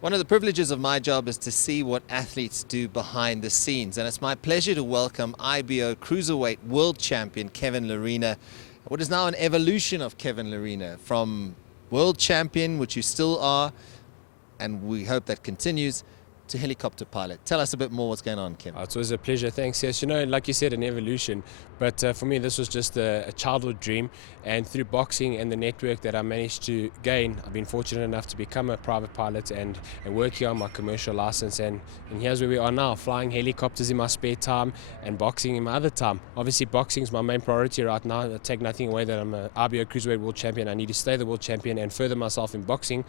One of the privileges of my job is to see what athletes do behind the scenes, and it's my pleasure to welcome IBO Cruiserweight World Champion Kevin Lerena, what is now an evolution of Kevin Lerena, from World Champion, which you still are, and we hope that continues, to helicopter pilot. Tell us a bit more what's going on, Kevin. It's always a pleasure. Thanks. Yes, like you said, an evolution. But for me, this was just a childhood dream. And through boxing and the network that I managed to gain, I've been fortunate enough to become a private pilot and working on my commercial license. And here's where we are now, flying helicopters in my spare time and boxing in my other time. Obviously, boxing is my main priority right now. I take nothing away that I'm an IBO Cruiserweight World Champion. I need to stay the World Champion and further myself in boxing.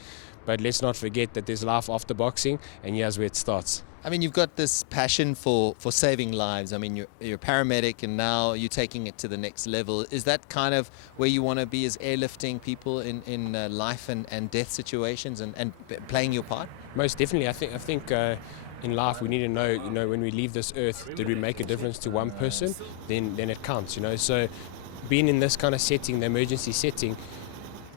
But let's not forget that there's life after boxing, and here's where it starts. I mean, you've got this passion for saving lives. I mean, you're a paramedic, and now you're taking it to the next level. Is that kind of where you want to be, is airlifting people in life and death situations and playing your part? Most definitely. I think in life we need to know, when we leave this earth, did we make a difference to one person? Then it counts, So being in this kind of setting, the emergency setting,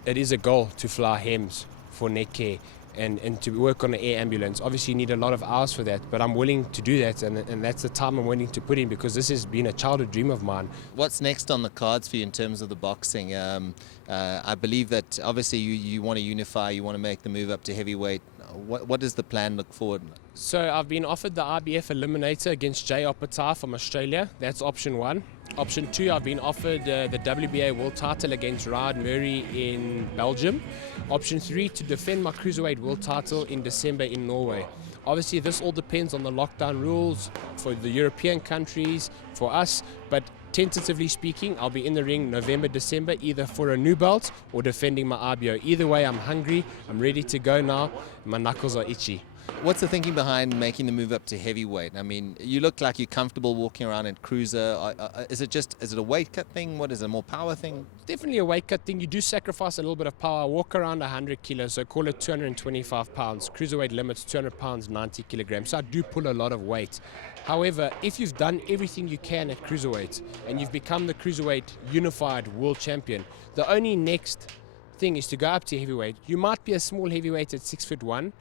it is a goal to fly HEMS for neck care and to work on an air ambulance. Obviously you need a lot of hours for that, but I'm willing to do that, and that's the time I'm willing to put in, because this has been a childhood dream of mine. What's next on the cards for you in terms of the boxing? I believe that obviously you want to unify, you want to make the move up to heavyweight. What does the plan look forward? So I've been offered the IBF Eliminator against Jay Opatar from Australia. That's option one. Option two, I've been offered the WBA World title against Ryan Murray in Belgium. Option three, to defend my Cruiserweight World title in December in Norway. Obviously, this all depends on the lockdown rules for the European countries, for us, but tentatively speaking, I'll be in the ring November, December, either for a new belt or defending my IBO. Either way, I'm hungry, I'm ready to go now, my knuckles are itchy. What's the thinking behind making the move up to heavyweight? I mean, you look like you're comfortable walking around in cruiser. Is it a weight cut thing? What is it, a more power thing? Definitely a weight cut thing. You do sacrifice a little bit of power. I walk around 100 kilos, so call it 225 pounds. Cruiserweight limits 200 pounds, 90 kilograms. So I do pull a lot of weight. However, if you've done everything you can at cruiserweight and you've become the Cruiserweight Unified World Champion, the only next thing is to go up to heavyweight. You might be a small heavyweight at 6'1",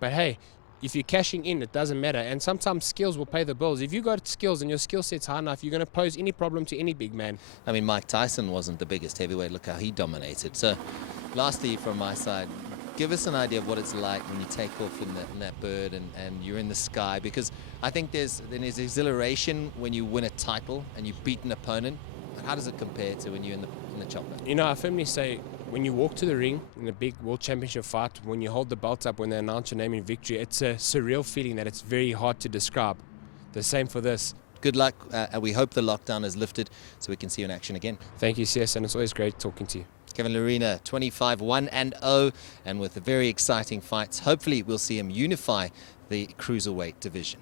but hey, if you're cashing in, it doesn't matter. And sometimes skills will pay the bills. If you got skills and your skill set's high enough, you're going to pose any problem to any big man. I mean, Mike Tyson wasn't the biggest heavyweight. Look how he dominated. So, lastly, from my side, give us an idea of what it's like when you take off in that bird and you're in the sky. Because I think there's exhilaration when you win a title and you beat an opponent. But how does it compare to when you're in the chopper? I firmly say, when you walk to the ring in a big world championship fight, when you hold the belt up, when they announce your name in victory, it's a surreal feeling that it's very hard to describe. The same for this. Good luck. We hope the lockdown is lifted so we can see you in action again. Thank you, CS, and it's always great talking to you. Kevin Lerena, 25-1-0, and with very exciting fights. Hopefully we'll see him unify the cruiserweight division.